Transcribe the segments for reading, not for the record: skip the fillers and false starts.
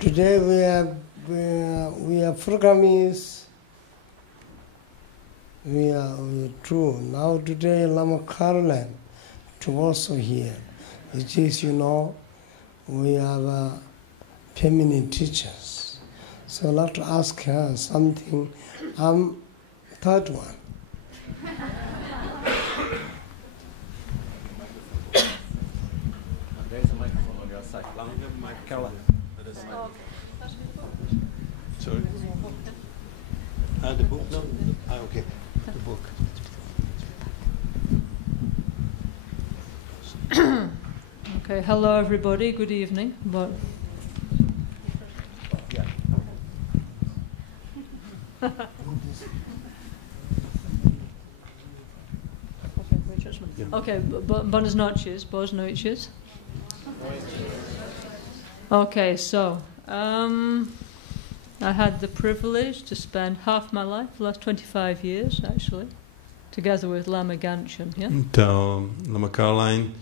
Today we are program is we are true. Now today Lama Caroline to also here. Which is, we have feminine teachers. So I'd like to ask her something. Third one. There's a microphone on the other side. Caroline. Sorry. The book? No. Okay. The book. Okay. Hello, everybody. Good evening. Okay, buenas noches, boas noites. Okay, so I had the privilege to spend half my life, the last 25 years actually, together with Lama Gangchen. Yeah? Então, Lama Caroline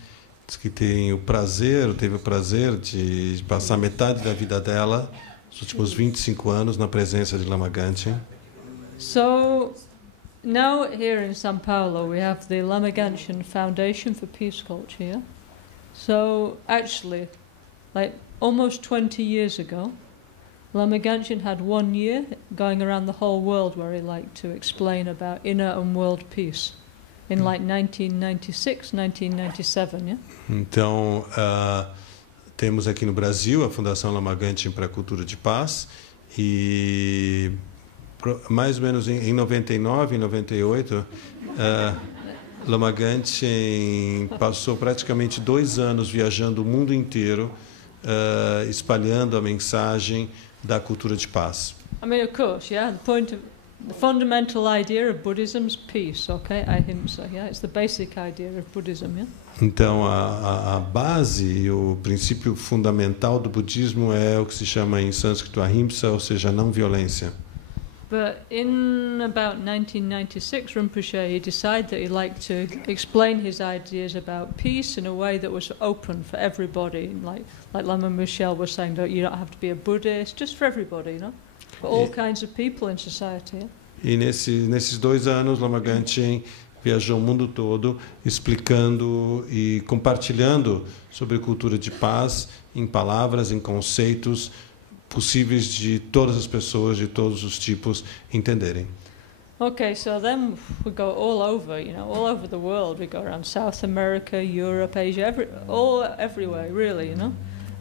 diz que teve o prazer de passar metade da vida dela, os últimos 25 anos, na presença de Lama Gangchen. So, now here in São Paulo we have the Lama Gangchen Foundation for Peace Culture. Yeah? So, actually, like almost 20 years ago, Lama Gangchen had 1 year going around the whole world where he liked to explain about inner and world peace in like 1996, 1997, yeah? Então, temos aqui no Brasil a Fundação Lama Gangchen para a Cultura de Paz e mais ou menos em 99, em 98, Lama Gangchen passou praticamente 2 anos viajando o mundo inteiro, espalhando a mensagem da cultura de paz. I mean, of course, yeah. The fundamental idea of Buddhism is peace, okay? Ahimsa, yeah. It's the basic idea of Buddhism, yeah. Então, a base e o princípio fundamental do budismo é o que se chama em sânscrito ahimsa, ou seja, não violência. But in about 1996, Rinpoche, he decided that he'd like to explain his ideas about peace in a way that was open for everybody. Like Lama Michel was saying, you don't have to be a Buddhist, just for everybody, for all kinds of people in society. Yeah? E nesses 2 anos, Lama Gangchen viajou o mundo todo explicando e compartilhando sobre cultura de paz em palavras, em conceitos possíveis de todas as pessoas, de todos os tipos, entenderem. Okay, so then we go all over, all over the world. We go around South America, Europe, Asia, everywhere, really,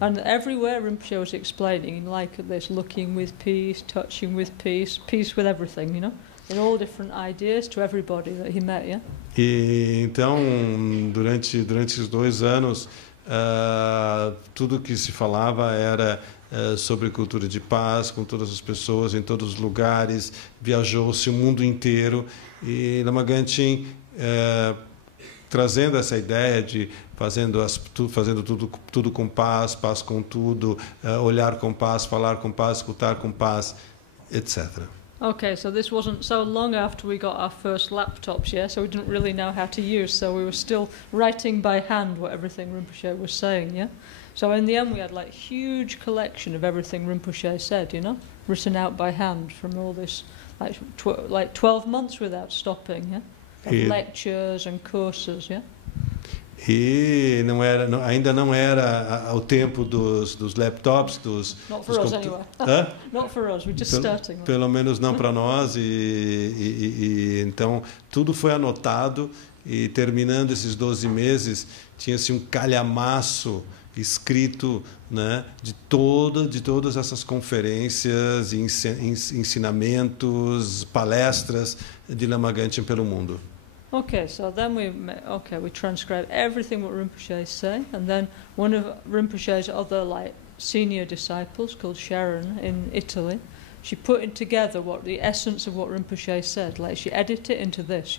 And everywhere Rinpoche was explaining, like this, looking with peace, touching with peace, peace with everything, in all different ideas to everybody that he met, yeah? E então, durante esses 2 anos, tudo que se falava era sobre cultura de paz, com todas as pessoas, em todos os lugares, viajou-se o mundo inteiro, e Lama Gangchen trazendo essa ideia de fazendo tudo com paz, paz com tudo, olhar com paz, falar com paz, escutar com paz, etc. Okay, so this wasn't so long after we got our first laptops, yeah? So we didn't really know how to use, so we were still writing by hand what everything Rinpoche was saying, yeah? So in the end we had like huge collection of everything Rinpoche said, written out by hand from all this, like 12 months without stopping, yeah? Of lectures and courses, yeah? E ainda não era o tempo dos laptops, Not for us anyway. Not for us, we're just starting. Pelo menos não para nós, e então tudo foi anotado, e terminando esses 12 meses tinha-se um calhamaço escrito, de todas essas conferências, ensinamentos, palestras de Lama Gangchen pelo mundo. Okay, so then we transcribed everything what Rinpoche say, and then one of Rinpoche's other senior disciples called Sharon in Italy, she put it together the essence of what Rinpoche said, she edited it into this,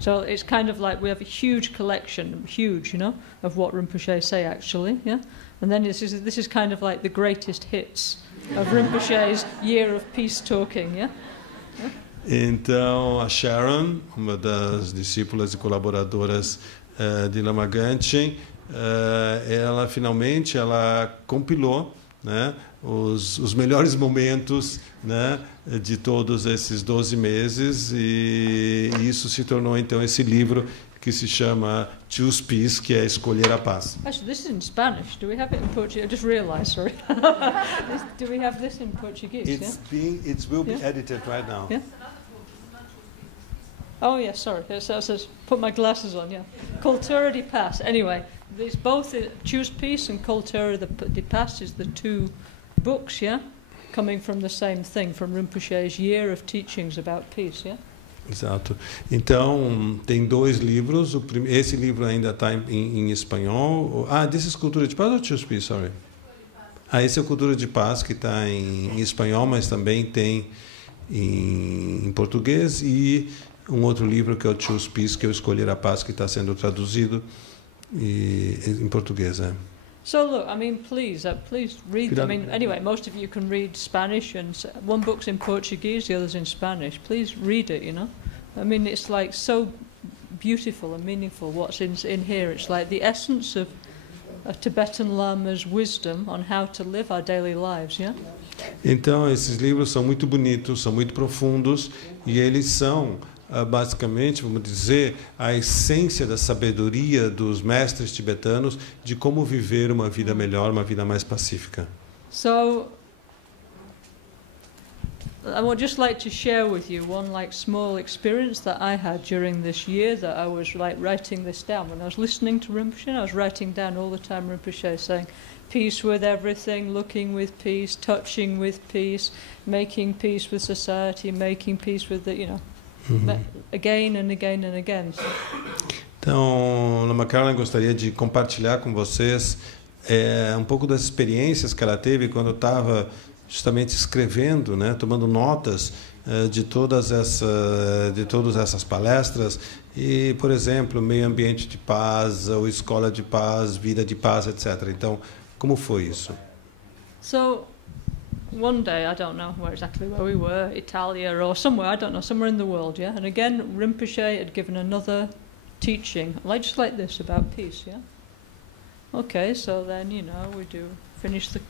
So it's kind of like we have a huge collection, of what Rinpoche say actually, yeah. And then this is kind of like the greatest hits of Rinpoche's year of peace talking, yeah. Então, a Sharon, uma das discípulas e colaboradoras de Lama Gangchen, ela finalmente compilou, né, os melhores momentos, né, de todos esses 12 meses, e isso se tornou então esse livro que se chama Choose Peace, que é Escolher a Paz. Actually, this is in Spanish. Do we have it in Portuguese? I just realised, sorry. Do we have this in Portuguese? It will be edited right now. Yeah? Oh, yeah, sorry. It says, put my glasses on, yeah. Cultura de Paz. Anyway, there's both Choose Peace and Cultura de Paz is the two books, yeah? Coming from the same thing, from Rinpoche's year of teachings about peace, yeah? Exato. Então, tem 2 livros. Esse livro ainda está em espanhol. This is Cultura de Paz ou Choose Peace? Sorry. Esse é o Cultura de Paz, que está em espanhol, mas também tem em português. E um outro livro que é o Choose Peace, que é o Escolher a Paz, que está sendo traduzido em português. So look, I mean, please read. I mean, anyway, most of you can read Spanish, and one book's in Portuguese, the other's in Spanish. Please read it. You know, I mean, it's like so beautiful and meaningful. What's in here? It's like the essence of a Tibetan Lama's wisdom on how to live our daily lives. Yeah. Então, esses livros são muito bonitos, são muito profundos, e eles são basicamente, vamos dizer, a essência da sabedoria dos mestres tibetanos de como viver uma vida melhor, uma vida mais pacífica. So, I would just like to share with you one small experience that I had during this year, that I was writing this down. When I was listening to Rinpoche, I was writing down all the time Rinpoche saying, peace with everything, looking with peace, touching with peace, making peace with society, making peace with the, again and again and again. Então, Lama Carolyn gostaria de compartilhar com vocês um pouco das experiências que ela teve quando estava justamente escrevendo, né, tomando notas de todas essas palestras, e, por exemplo, meio ambiente de paz, ou escola de paz, vida de paz, etc. Então, como foi isso? So, one day, I don't know exactly where we were, Italia or somewhere, I don't know, somewhere in the world, yeah? And again, Rinpoche had given another teaching, just like this, about peace, yeah? Okay, so then, we finish the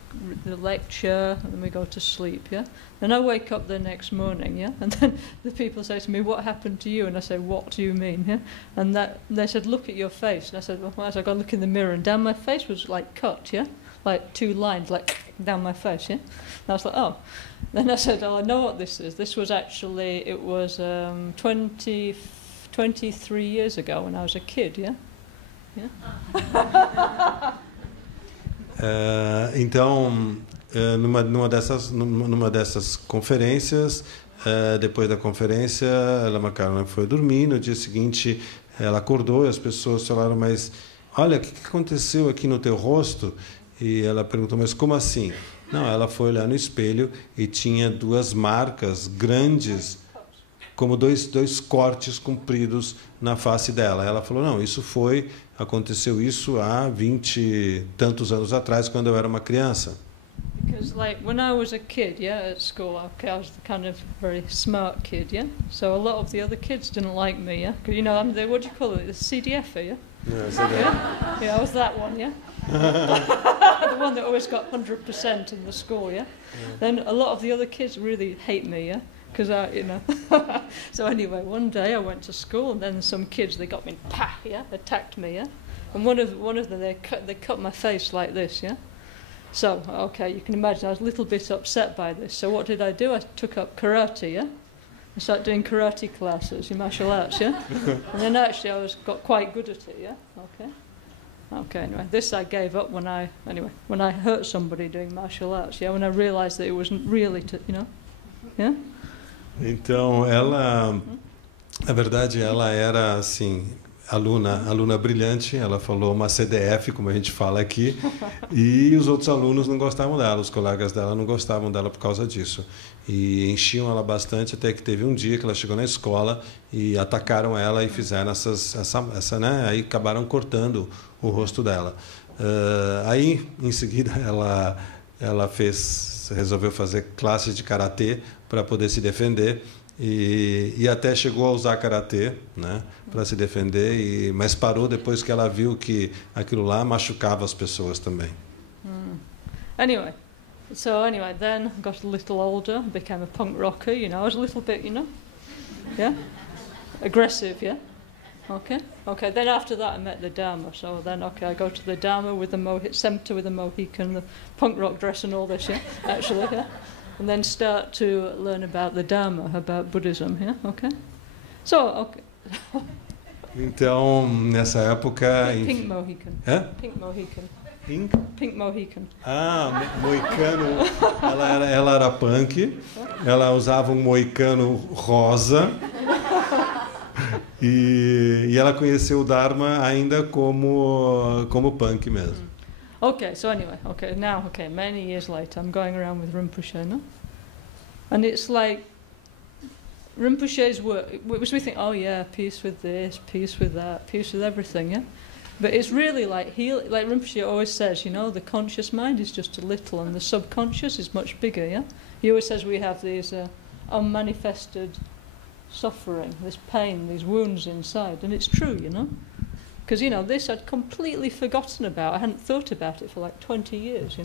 lecture, and then we go to sleep, yeah? Then I wake up the next morning, yeah? And then the people say to me, what happened to you? And I say, what do you mean, yeah? And they said, look at your face. And I said, well, as I got to look in the mirror, and down my face was cut, yeah? 2 lines, down my face, yeah? And I was like, oh. Then I said, I know what this is. This was actually, 23 years ago when I was a kid, yeah? Yeah? Então, numa dessas conferências, depois da conferência, a Lama Carolyn foi dormir. No dia seguinte, ela acordou e as pessoas falaram, mas olha, o que aconteceu aqui no teu rosto? E ela perguntou, mas como assim? Não, ela foi olhar no espelho e tinha 2 marcas grandes, como dois cortes compridos na face dela. Ela falou, não, aconteceu isso há 20 e tantos anos atrás, quando eu era uma criança. Because when I was a kid, yeah, at school, I was the kind of very smart kid, yeah? So a lot of the other kids didn't like me, yeah? Because, I'm the, what do you call it, the CDF, yeah? Yeah, I was that one, yeah? The one that always got 100% in the school, yeah? Then a lot of the other kids really hate me, yeah? Because So anyway, one day I went to school, and then some kids, they got me, attacked me, yeah? And one of them, they cut my face like this, yeah? So, okay, you can imagine I was a little bit upset by this. So what did? I took up karate, yeah? I started doing karate classes in martial arts, yeah? And then actually I got quite good at it, yeah? Okay, anyway, this I gave up when I hurt somebody doing martial arts, yeah? When I realized that it wasn't really yeah? Então, na verdade, ela era, assim, aluna brilhante. Ela falou uma CDF, como a gente fala aqui, e os outros alunos não gostavam dela, os colegas dela não gostavam dela por causa disso. E enchiam ela bastante, até que teve um dia que ela chegou na escola e atacaram ela e fizeram né? Aí acabaram cortando o rosto dela. Aí, em seguida, ela resolveu fazer classes de karatê para poder se defender. e até chegou a usar karatê, né, para se defender, mas parou depois que ela viu que aquilo lá machucava as pessoas também. Anyway, then I got a little older, became a punk rocker, I was a little bit, yeah, aggressive, yeah. Okay. Then after that, I met the Dharma. So then, I go to the Dharma with the Semta with the Mohican, the punk rock dress, and all this, yeah. Actually, yeah. And then start to learn about the Dharma, about Buddhism, yeah. Okay. So, okay. Então, nessa época. Pink Mohican. Hã? Pink Mohican. Pink Mohican. Ah, moicano. Ela era punk. Ela usava um moicano rosa. E ela conheceu o Dharma ainda como punk mesmo. Okay, so anyway, many years later, I'm going around with Rinpoche, no? And it's like Rinpoche's work. We think, oh yeah, peace with this, peace with that, peace with everything, yeah. But it's really like like Rinpoche always says, the conscious mind is just a little, and the subconscious is much bigger, yeah. He always says we have these unmanifested suffering, this pain, these wounds inside, and it's true, because this I'd completely forgotten about. I hadn't thought about it for like 20 years,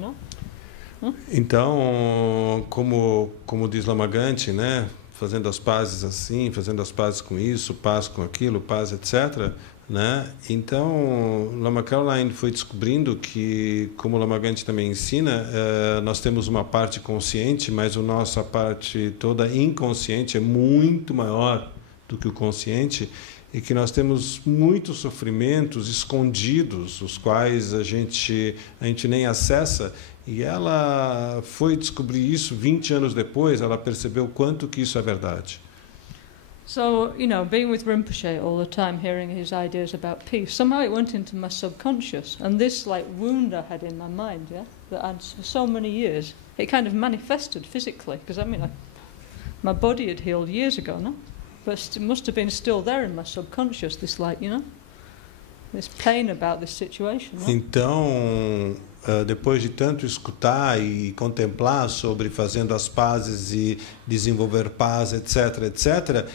Então, como diz Lama Gante, né, fazendo as pazes assim, fazendo as pazes com isso, paz com aquilo, paz, etc., né? Então, Lama Caroline foi descobrindo que, como Lama Gante também ensina, nós temos uma parte consciente, mas a nossa parte toda inconsciente é muito maior do que o consciente, e que nós temos muitos sofrimentos escondidos, os quais a gente nem acessa. E ela foi descobrir isso 20 anos depois, ela percebeu quanto que isso é verdade. So, being with Rinpoche all the time, hearing his ideas about peace, somehow it went into my subconscious. And this, wound I had in my mind, yeah, that I'd for so many years, it kind of manifested physically. Because, my body had healed years ago, no? But it must have been still there in my subconscious, this, this pain about this situation. No? Então, depois de tanto escutar e contemplar sobre fazendo as pazes e desenvolver paz, etc., etc.,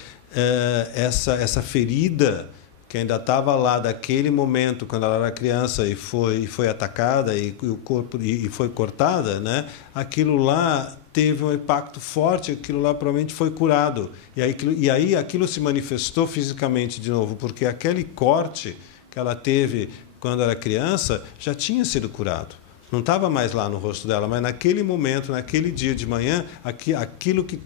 essa ferida que ainda estava lá daquele momento, quando ela era criança e foi atacada e o corpo e foi cortada, né? Aquilo lá teve um impacto forte, aquilo lá provavelmente foi curado. E aí aquilo se manifestou fisicamente de novo, porque aquele corte que ela teve quando era criança já tinha sido curado. Não estava mais lá no rosto dela, mas naquele momento, naquele dia de manhã, aquilo que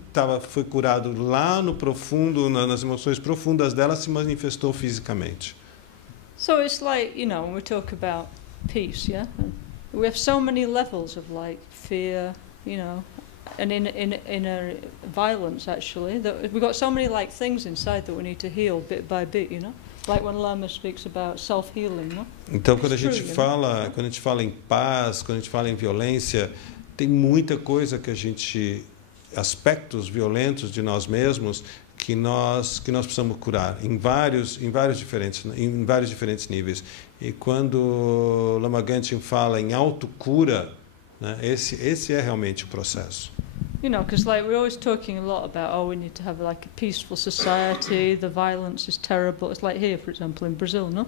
foi curado lá no profundo, nas emoções profundas dela, se manifestou fisicamente. So it's like, when we talk about peace, yeah? We have so many levels of fear, and inner violence actually, that we've got so many things inside that we need to heal bit by bit, Like when Lama speaks about self-healing, no? Então, quando a gente fala em paz, quando a gente fala em violência, tem muita coisa aspectos violentos de nós mesmos que nós precisamos curar em vários diferentes níveis. E quando Lama Gante fala em autocura, né, esse é realmente o processo. Because we're always talking a lot about, we need to have a peaceful society, the violence is terrible. It's like here, for example, in Brazil, no?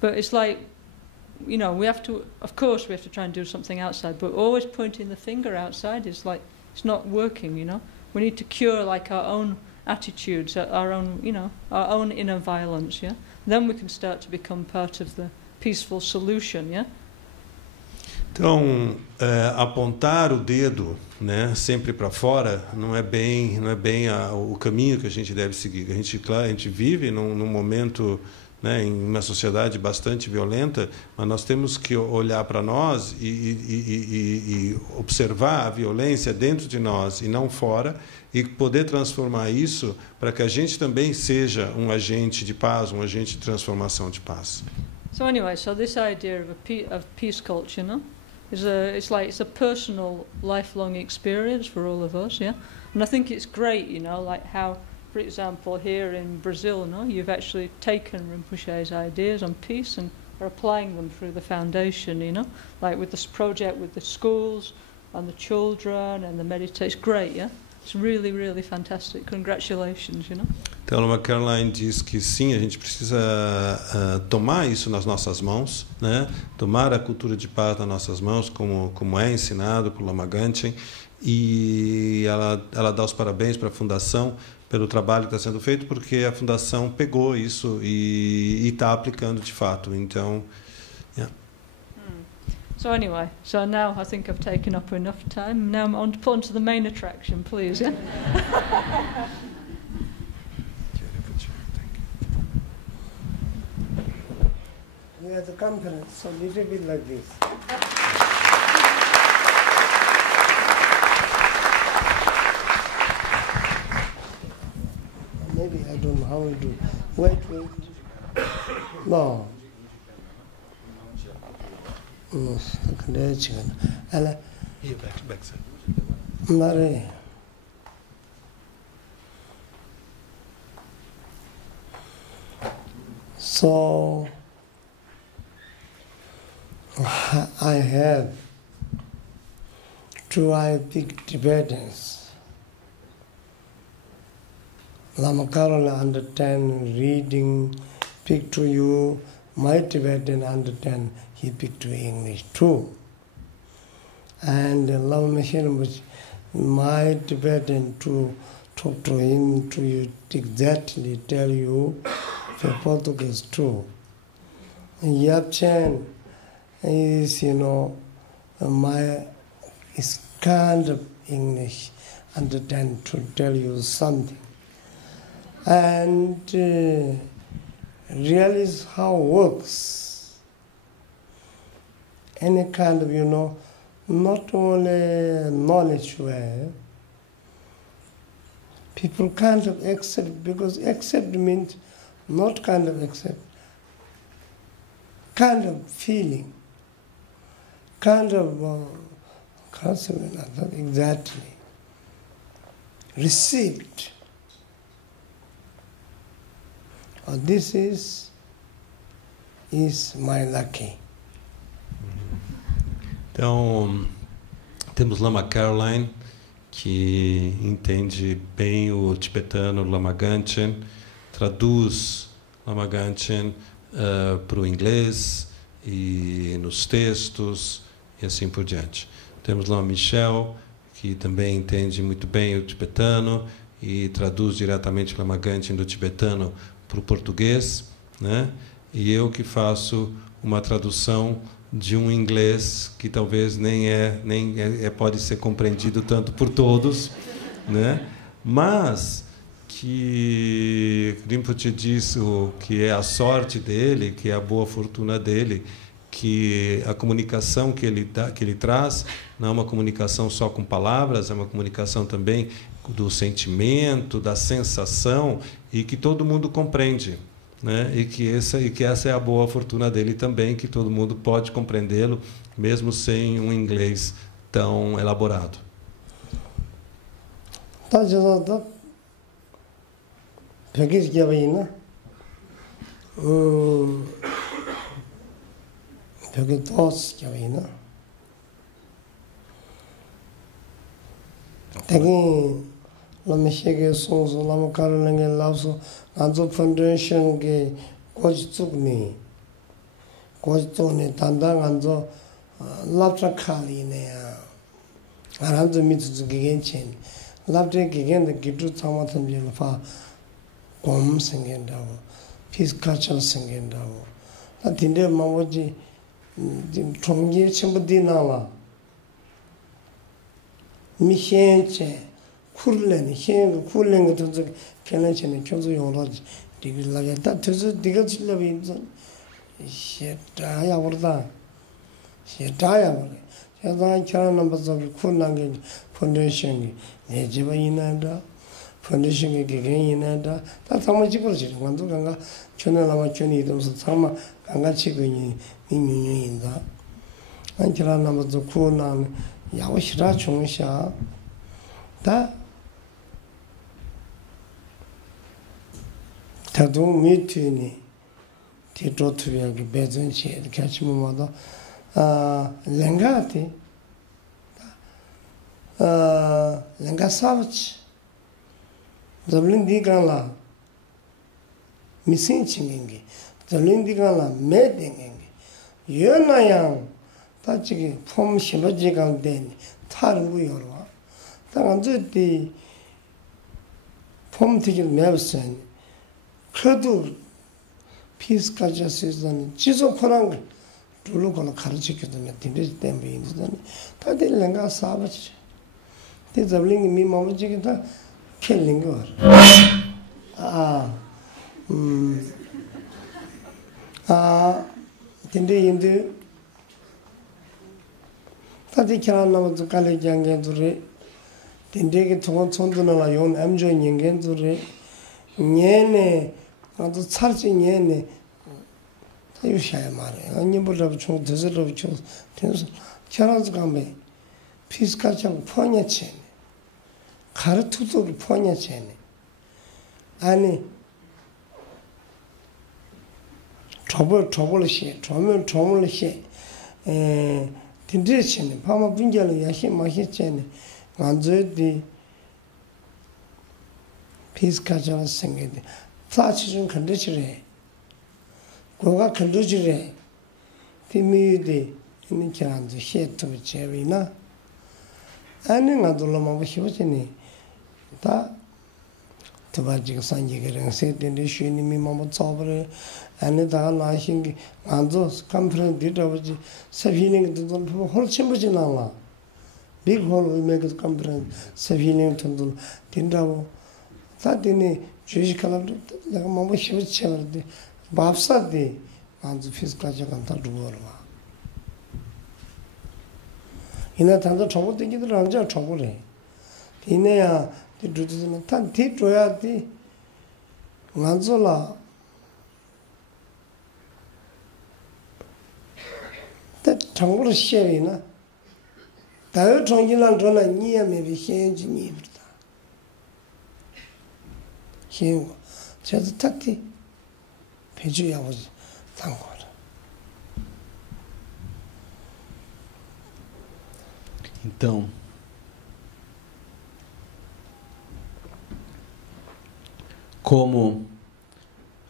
But it's we have to, of course, we have to try and do something outside, but always pointing the finger outside is it's not working, We need to cure our own attitudes, our own, our own inner violence, yeah? Then we can start to become part of the peaceful solution, yeah? Então, apontar o dedo, né, sempre para fora não é bem o caminho que a gente deve seguir. A gente vive num momento, né, em uma sociedade bastante violenta, mas nós temos que olhar para nós e observar a violência dentro de nós e não fora, e poder transformar isso para que a gente também seja um agente de paz, um agente de transformação de paz. So anyway, this idea of peace culture, no? It's a personal, lifelong experience for all of us, yeah. And I think it's great, how, for example, here in Brazil, you've actually taken Rinpoche's ideas on peace and are applying them through the foundation, with this project with the schools and the children and the meditation. It's great, yeah. It's really, really fantastic. Congratulations, you know. Então, a Lama Caroline diz que sim, a gente precisa tomar isso nas nossas mãos, né? Tomar a cultura de paz nas nossas mãos, como é ensinado por Lama Gangchen, e ela dá os parabéns para a Fundação pelo trabalho que está sendo feito, porque a Fundação pegou isso e está aplicando de fato. Então, yeah. So anyway, so now I think I've taken up enough time. Now I'm on to the main attraction, please. Yeah? We are the conference, so little bit like this. Maybe I don't know how to do. Wait. No. Here, back side. Mare. So I have two big Tibetans. Lama Caroline understand reading, speak to you. My Tibetan understand, he speak to English too. And Lama Machine was my Tibetan to talk to him, to exactly tell you the Portuguese too. Yap Chen is, is kind of English, understand to tell you something. And realize how it works. Any kind of, not only knowledge you have, people kind of accept, because accept means not kind of accept, kind of feeling, kind of concept, exactly, received. This is my lucky. Então, temos Lama Caroline, que entende bem o tibetano Lama Gangchen, traduz Lama Gangchen para o inglês e nos textos e assim por diante. Temos Lama Michel, que também entende muito bem o tibetano e traduz diretamente Lama Gangchen do tibetano para o português, né? E eu que faço uma tradução de um inglês que talvez nem pode ser compreendido tanto por todos, né? Mas que Rinpoche disse que é a sorte dele, que é a boa fortuna dele, que a comunicação que ele traz não é uma comunicação só com palavras, é uma comunicação também do sentimento, da sensação, e que todo mundo compreende, né? E que essa é a boa fortuna dele também, que todo mundo pode compreendê-lo, mesmo sem um inglês tão elaborado. Lama Shege Songs, Lama Caroline Lauso, Anzo Foundation, Kojitsukni, Kojitone, Tandang, Anzo, Laptra Kali, Aranzo Mitsuki Genshin, Laptra again the Gitu Tamatan Jelfa, Gom singing down, Peace Culture singing down. Latinde Mawaji, Tongi Chimbadinala, Michenche. Kurlen, Kurlen to the Kenachan and Chozo Yology, Diggy Lagata, to the Diggle Lavins, she die over that. She die over it. She has nine channel numbers of Kunang Foundation, Nejeva Inanda, Foundation again Inanda, that's how much you put it. One to Ganga, Chunala Chuni, those Sama, Ganga Chiguni, in that. And channel numbers of Kunang, Yawashra Chumisha. That Tadung Mituni, Tito to be a Bezanchi, the Kachimumada, Lengati, Lenga Savage. zablin digala missing chingenge zablin digala me dengenge yonayang tachi form shibaji gang den taru yorwa 당한테 이 폼티기 매우선 그래도 피스까지 쓰는 지속하는 거 둘로거나 가르치거든요. 딘데 때문에 인도는 다들 내가 사버지. 대자블링이 미 마음지기 다 켈링 거. 딘데 인도 다들 결혼 나면서 갈래 장gen들이 딘데게 통한 손도나라 용 암조 인gen들이 녜네 나도 살지 녜네 타유샤야 말해 언니보다 좀 더스럽 좀 돼서 결혼스 가면 피스카장 포냐체 가르투도 포냐체네 아니 저벌시 조물시 딘데체네 파마 분결을 야시 마시체네 완전히 피스카장 생기데 사치 좀 컨디션에 고가 컨디션에 티미데 있는 게안지 셰트 제리나 아니 나도로만 보시오지니 다 도바지가 산지게랑 세된데 쉬니미 마모 잡으래 아니 다 나신기 안도 컨퍼런스 디더버지 세피닝도 좀 홀침부지 나와 big hall we make a conference saving to tindawo sadini jewish color like mama shiv chavde babsa de anzu physical jagan ta duorwa ina tanda chobo dengi들 anja chobore ineya de dudu는 tan ti joya di nganzola ta changolo shevina 다요 정진랑 전화 니야메 비현지 니브다. 희우 저도 딱히 배주야 보지 당고라. Então, como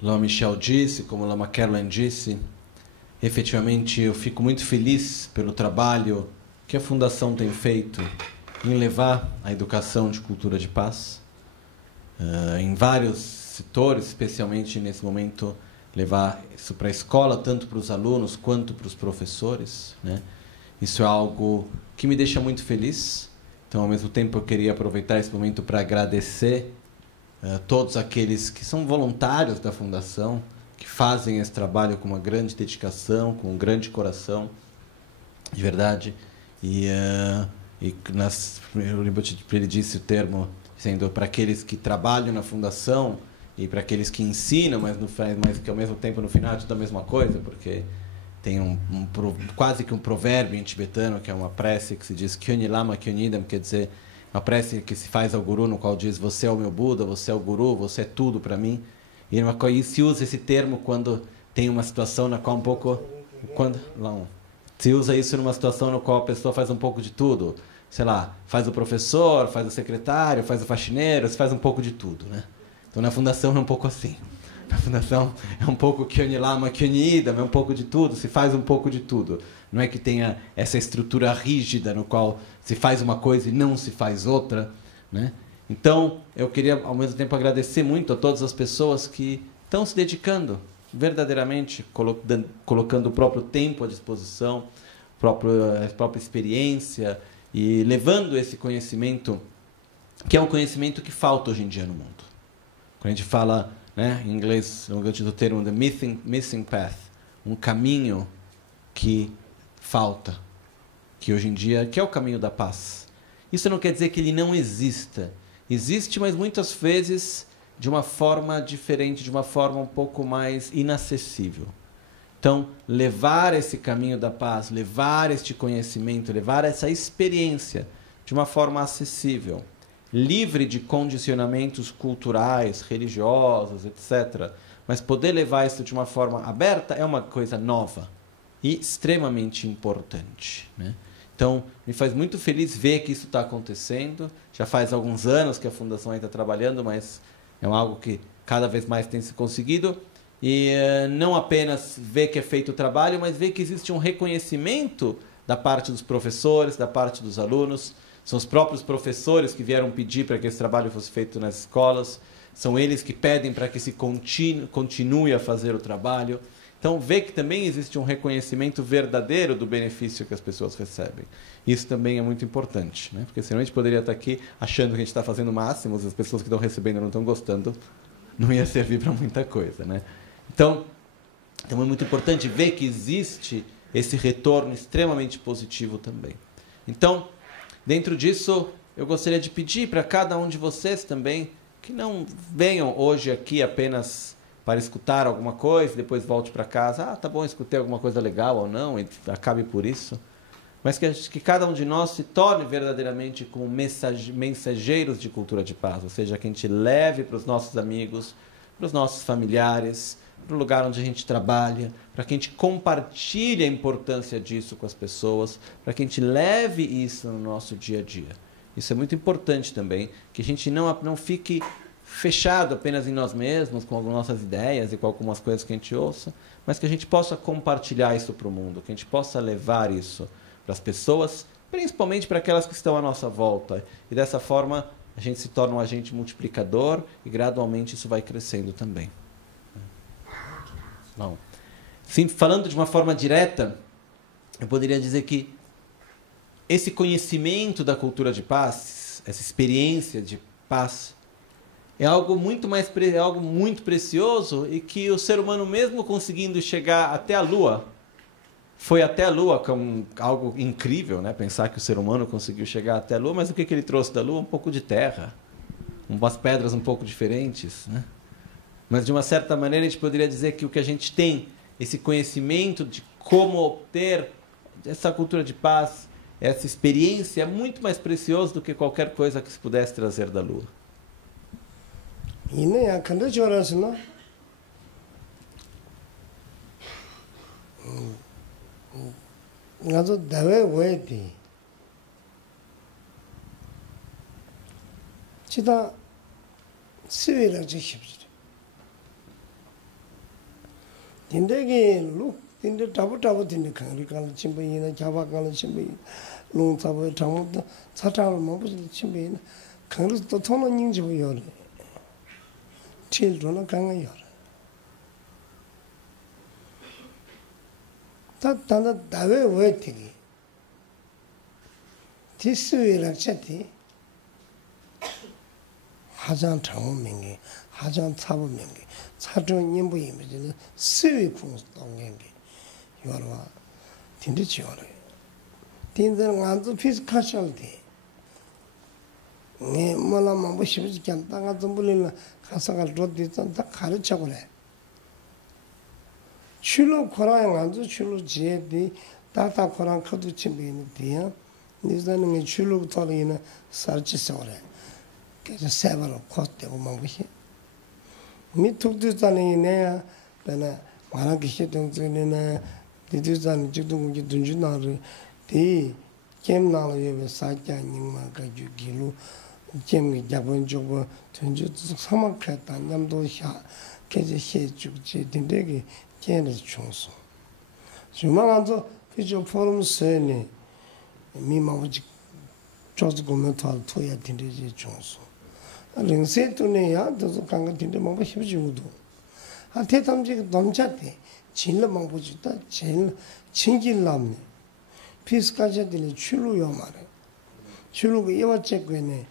Lama Michel disse, como Lama Caroline disse, efetivamente eu fico muito feliz pelo trabalho que a Fundação tem feito em levar a educação de cultura de paz em vários setores, especialmente nesse momento levar isso para a escola, tanto para os alunos quanto para os professores, né? Isso é algo que me deixa muito feliz. Então, ao mesmo tempo, eu queria aproveitar esse momento para agradecer todos aqueles que são voluntários da Fundação, que fazem esse trabalho com uma grande dedicação, com um grande coração, de verdade. Ele disse o termo, sendo para aqueles que trabalham na fundação e para aqueles que ensinam, mas que ao mesmo tempo no final é tudo a mesma coisa, porque tem quase que um provérbio em tibetano, que é uma prece que se diz Kyoni Lama Kyonidam, quer dizer, uma prece que se faz ao guru, no qual diz: você é o meu Buda, você é o guru, você é tudo para mim. E se usa esse termo quando tem uma situação na qual se usa isso numa situação na qual a pessoa faz um pouco de tudo. Sei lá, faz o professor, faz o secretário, faz o faxineiro, faz um pouco de tudo, né? Então, na fundação é um pouco assim. Na fundação é um pouco Kyoni Lama Kyoni Idam, é um pouco de tudo, se faz um pouco de tudo. Não é que tenha essa estrutura rígida no qual se faz uma coisa e não se faz outra, né? Então, eu queria, ao mesmo tempo, agradecer muito a todas as pessoas que estão se dedicando verdadeiramente, colocando o próprio tempo à disposição, a própria experiência e levando esse conhecimento, que é um conhecimento que falta hoje em dia no mundo. Quando a gente fala, né, em inglês, no do termo the missing path, um caminho que falta, que hoje em dia, que é o caminho da paz. Isso não quer dizer que ele não exista. Existe, mas muitas vezes de uma forma diferente, de uma forma um pouco mais inacessível. Então, levar esse caminho da paz, levar este conhecimento, levar essa experiência de uma forma acessível, livre de condicionamentos culturais, religiosos, etc. Mas poder levar isso de uma forma aberta é uma coisa nova e extremamente importante, né? Então, me faz muito feliz ver que isso está acontecendo. Já faz alguns anos que a Fundação está trabalhando, mas é algo que cada vez mais tem se conseguido. E não apenas ver que é feito o trabalho, mas ver que existe um reconhecimento da parte dos professores, da parte dos alunos. São os próprios professores que vieram pedir para que esse trabalho fosse feito nas escolas. São eles que pedem para que se continue a fazer o trabalho. Então, ver que também existe um reconhecimento verdadeiro do benefício que as pessoas recebem. Isso também é muito importante, né? Porque senão a gente poderia estar aqui achando que a gente está fazendo máximos, as pessoas que estão recebendo não estão gostando, não ia servir para muita coisa, né? Então, é muito importante ver que existe esse retorno extremamente positivo também. Então, dentro disso, eu gostaria de pedir para cada um de vocês também que não venham hoje aqui apenas para escutar alguma coisa, depois volte para casa. Ah, tá bom, escutei alguma coisa legal ou não, e acabe por isso. Mas que cada um de nós se torne verdadeiramente como mensageiros de cultura de paz. Ou seja, que a gente leve para os nossos amigos, para os nossos familiares, para o lugar onde a gente trabalha, para que a gente compartilhe a importância disso com as pessoas, para que a gente leve isso no nosso dia a dia. Isso é muito importante também, que a gente não fique fechado apenas em nós mesmos, com as nossas ideias e com algumas coisas que a gente ouça, mas que a gente possa compartilhar isso para o mundo, que a gente possa levar isso para as pessoas, principalmente para aquelas que estão à nossa volta. E dessa forma, a gente se torna um agente multiplicador e gradualmente isso vai crescendo também. Não. Sim, falando de uma forma direta, eu poderia dizer que esse conhecimento da cultura de paz, essa experiência de paz, é algo muito precioso e que o ser humano, mesmo conseguindo chegar até a Lua, foi até a Lua, com algo incrível, né? Pensar que o ser humano conseguiu chegar até a Lua, mas o que ele trouxe da Lua? Um pouco de terra, umas pedras um pouco diferentes, né? Mas, de uma certa maneira, a gente poderia dizer que o que a gente tem, esse conhecimento de como obter essa cultura de paz, essa experiência, é muito mais precioso do que qualquer coisa que se pudesse trazer da Lua. 이내야 근데 저러서는 나도 대회 왜디 지다 스위를 지십시오. 딘데기 룩 딘데 타부타부 딘데 강리간 침배이나 자바간 침배이 롱타부 장도 차타를 먹으시 침배이나 강리도 또 통은 인지고요. children 강해요. 다다 다왜 왜티기 디스위랑 쳇티 하장 장문명이 하장 차부명이 차종 인부 이미지는 스위 풍동행기 요러와 딘디지요래 딘들 안도 피스카셜티 네 뭐라만 보시지 않 땅아 좀 불리나 가사가 로디선 다 가르쳐 그래. 출로 코라양 안도 출로 지에디 다다 코랑 커도 침비는데요. 니자는 게 출로 토리나 살치서 그래. 그래서 세번을 콧대고 막 보시. 미툭두산이 내야 내가 말하기 싫던 소리나 디두산 지동기 둔주나를 디 gemnalı 사자님만 가지고 gem이 잡은 쪽은 전주 사막했다 남도샤 계제 해주지 된대기 걔는 중소 주만한도 비저 포럼 세네 미마우지 조스고면 탈 토야 된대지 중소 링세토네야 도 강가 된대 뭐 싶지우도 아 대담지 넘자대 진로만 보지다 제일 진길남네 피스카제들이 출루요 말에 출루가 이와체고네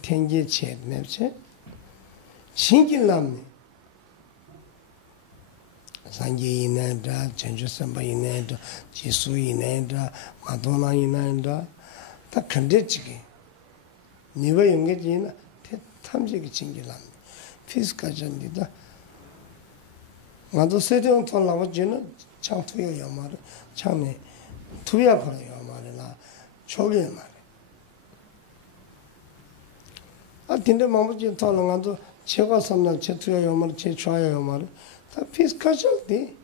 텐게체 맵체 진길남네 산지이네다 전주선바이네다 지수이네다 마도나이네다 다 컨데치게 니가 연계지나 탐지기 진길남네 피스카제니다 나도 세대원 돌아와지는 창투요 말에 참네 투야 거래요 말이나 초기에 말이 아 근데 마무리 돌아가도 제가 선나 제 투야요 말 제 좋아요 말이 다 피스카셜디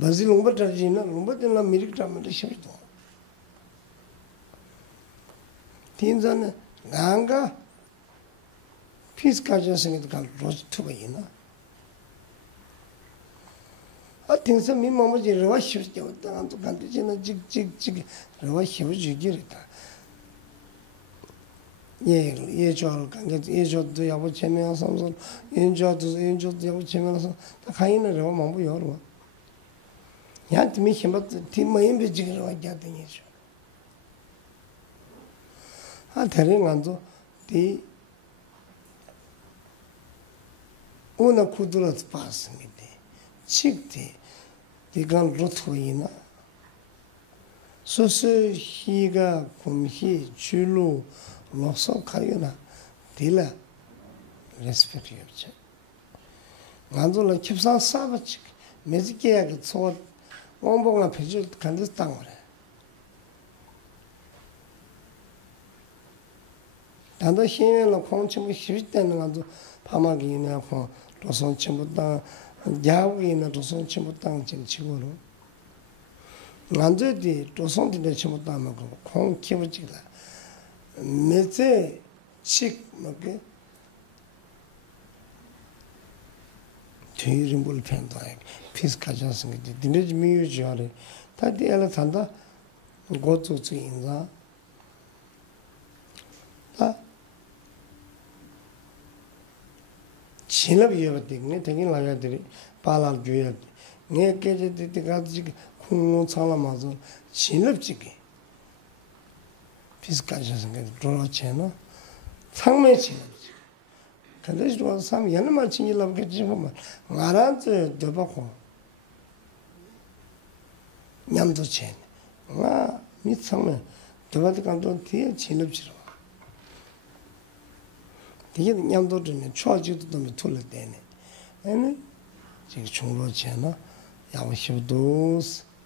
바질 롱버터지나 롱버들나 미릭타면 되시도 딘자는 나가 피스까지 생기도 간 로지 투가 있나 아 딘자 미모지 러와 쉬우지 어떤 간도 지는 직직직 러와 쉬우지기랬다 예 저를 간게 예저도 야부 체면서 인저도 야부 체면서 다 가인을 러와 뭐 여러 야한테 미 힘받 팀모임 비지기로 와야 되니죠 아 대령안도 디 오나 쿠드라스 봤습니다. 직디 이건 로트이나 소스 희가 곰희 줄로 로서 가요나 딜라 레스펙트 없죠. 만돌라 킵산 사바치 메지케야게 소 원봉나 페줄 간데스 땅오래. 단도 힘을 공침이 힘이 되는 것도 파마기나 고 도선 침부다 야구이나 도선 침부다 진치고로 난저디 도선디네 침부다 하고 공 키우지라 메제 칙 뭐게 뒤를 볼 펜다 피스카자스 게 디네지 미유지하래 다디엘라 산다 고조츠인가 아 진압이었거든요. 되게 나가들이 발알 줘야 돼. 내 깨질 때까지 공무 살아마서 진압지게 피스까지서 돌아왔잖아. 상매 진압지. 근데 저 사람 연말 진입하고 계시면 말한테 더바고 냠도 chen. 나 밑상매 더바도 간도 뒤에 진압지로. 이게 냠도드네 초아지도 좀 틀렸대네. 아니 지금 중로잖아. 야무시도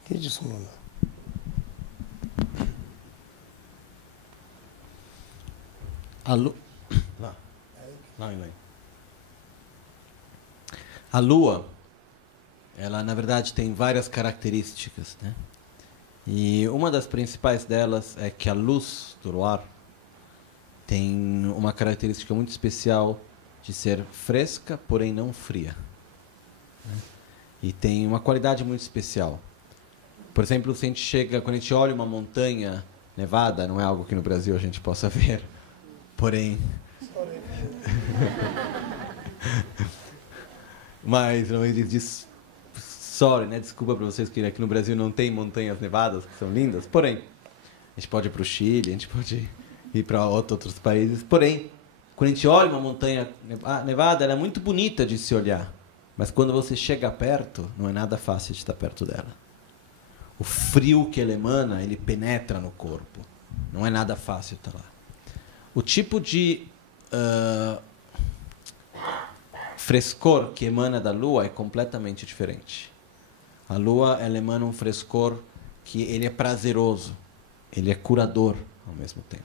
뒤지소는. A lua, ela na verdade tem várias características, né? E uma das principais delas é que a luz do luar tem uma característica muito especial de ser fresca, porém não fria. E tem uma qualidade muito especial. Por exemplo, se a gente chega, quando a gente olha uma montanha nevada, não é algo que no Brasil a gente possa ver, porém... Mas não existe... Sorry, né? Desculpa para vocês que aqui no Brasil não tem montanhas nevadas, que são lindas, porém, a gente pode ir para o Chile, a gente pode ir para outros países. Porém, quando a gente olha uma montanha nevada, ela é muito bonita de se olhar. Mas quando você chega perto, não é nada fácil de estar perto dela. O frio que ela emana, ele penetra no corpo. Não é nada fácil estar lá. O tipo de frescor que emana da lua é completamente diferente. A lua, ela emana um frescor que ele é prazeroso. Ele é curador ao mesmo tempo.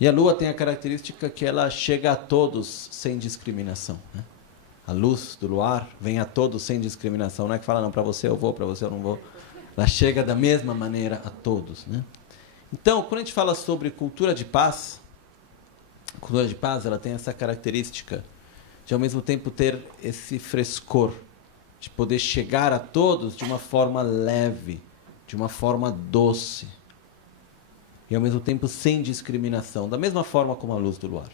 E a lua tem a característica que ela chega a todos sem discriminação, né? A luz do luar vem a todos sem discriminação. Não é que fala, não, para você eu vou, para você eu não vou. Ela chega da mesma maneira a todos, né? Então, quando a gente fala sobre cultura de paz, a cultura de paz ela tem essa característica de, ao mesmo tempo, ter esse frescor, de poder chegar a todos de uma forma leve, de uma forma doce. E, ao mesmo tempo, sem discriminação, da mesma forma como a luz do luar.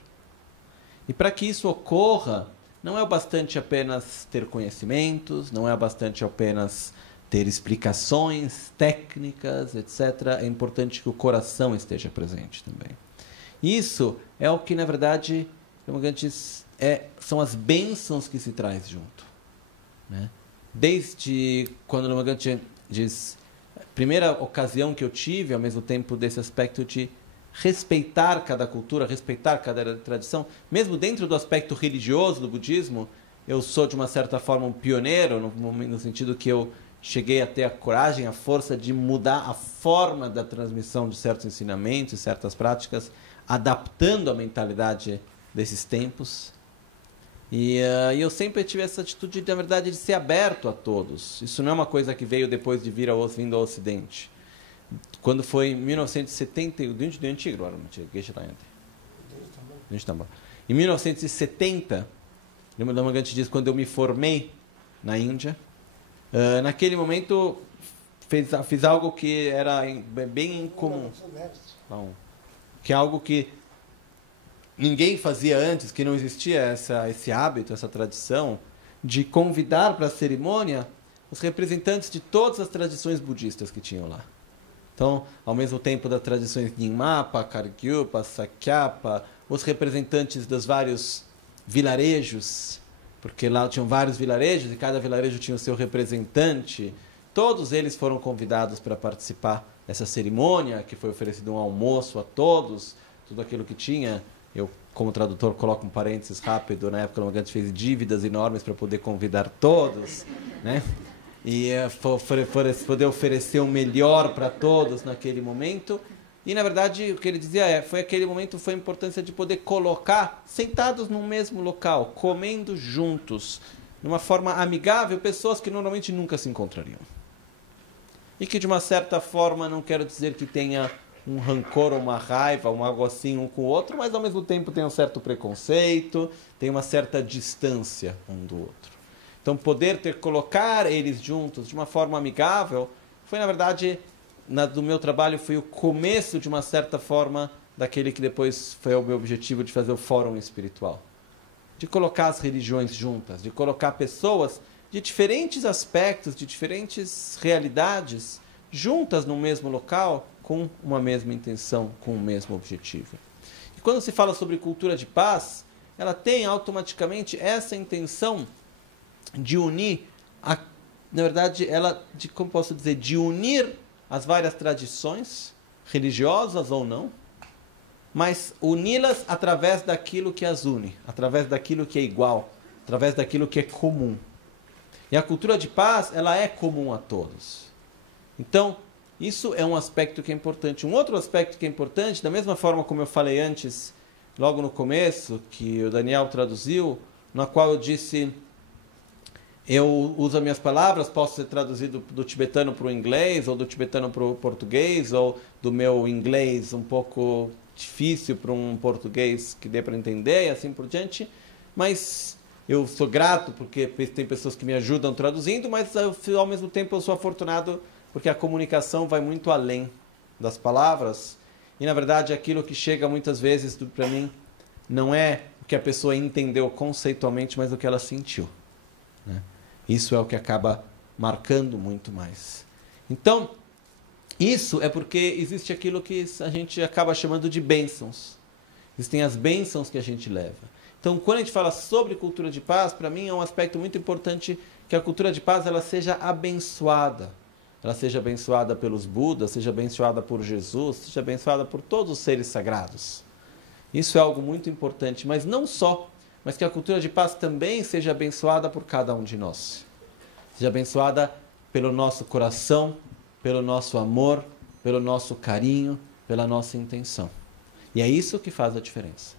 E para que isso ocorra, não é o bastante apenas ter conhecimentos, não é bastante apenas ter explicações técnicas, etc. É importante que o coração esteja presente também. Isso é o que, na verdade, são as bênçãos que se traz junto, né? Desde quando o Ramagante diz... Primeira ocasião que eu tive, ao mesmo tempo, desse aspecto de respeitar cada cultura, respeitar cada tradição, mesmo dentro do aspecto religioso do budismo, eu sou, de uma certa forma, um pioneiro, no sentido que eu cheguei a ter a coragem, a força de mudar a forma da transmissão de certos ensinamentos, certas práticas, adaptando a mentalidade desses tempos. E eu sempre tive essa atitude, na verdade, de ser aberto a todos. Isso não é uma coisa que veio depois de vindo ao Ocidente. quando foi em 1970, em 1970, Lama Ganti diz, quando eu me formei na Índia, naquele momento fiz algo que era bem incomum, que é algo que ninguém fazia antes, que não existia esse hábito, essa tradição de convidar para a cerimônia os representantes de todas as tradições budistas que tinham lá. Então, ao mesmo tempo das tradições Nyingmapa, Kargyupa, Sakyapa, os representantes dos vários vilarejos, porque lá tinham vários vilarejos e cada vilarejo tinha o seu representante, todos eles foram convidados para participar dessa cerimônia, que foi oferecido um almoço a todos, tudo aquilo que tinha. Eu, como tradutor, coloco um parênteses rápido. Na época, o Lama Ganti fez dívidas enormes para poder convidar todos, né? E poder oferecer o melhor para todos naquele momento. E, na verdade, o que ele dizia foi aquele momento, foi a importância de poder colocar, sentados no mesmo local, comendo juntos, de uma forma amigável, pessoas que normalmente nunca se encontrariam. E que, de uma certa forma, não quero dizer que tenha um rancor ou uma raiva, um algo assim um com o outro, mas ao mesmo tempo tem um certo preconceito, tem uma certa distância um do outro. Então, poder colocar eles juntos de uma forma amigável foi, na verdade, do meu trabalho, foi o começo, de uma certa forma, daquele que depois foi o meu objetivo de fazer o Fórum Espiritual. De colocar as religiões juntas, de colocar pessoas de diferentes aspectos, de diferentes realidades, juntas no mesmo local, com uma mesma intenção, com o mesmo objetivo. E quando se fala sobre cultura de paz, ela tem automaticamente essa intenção de unir, na verdade, como posso dizer, de unir as várias tradições, religiosas ou não, mas uni-las através daquilo que as une, através daquilo que é igual, através daquilo que é comum. E a cultura de paz, ela é comum a todos. Então, isso é um aspecto que é importante. Um outro aspecto que é importante, da mesma forma como eu falei antes, logo no começo, que o Daniel traduziu, na qual eu disse, eu uso as minhas palavras, posso ser traduzido do tibetano para o inglês, ou do tibetano para o português, ou do meu inglês um pouco difícil para um português que dê para entender, e assim por diante. Mas eu sou grato porque tem pessoas que me ajudam traduzindo, mas ao mesmo tempo eu sou afortunado porque a comunicação vai muito além das palavras. E, na verdade, aquilo que chega muitas vezes para mim não é o que a pessoa entendeu conceitualmente, mas o que ela sentiu, né? Isso é o que acaba marcando muito mais. Então, isso é porque existe aquilo que a gente acaba chamando de bênçãos. Existem as bênçãos que a gente leva. Então, quando a gente fala sobre cultura de paz, para mim é um aspecto muito importante que a cultura de paz ela seja abençoada. Ela seja abençoada pelos Budas, seja abençoada por Jesus, seja abençoada por todos os seres sagrados. Isso é algo muito importante, mas não só, mas que a cultura de paz também seja abençoada por cada um de nós. Seja abençoada pelo nosso coração, pelo nosso amor, pelo nosso carinho, pela nossa intenção. E é isso que faz a diferença.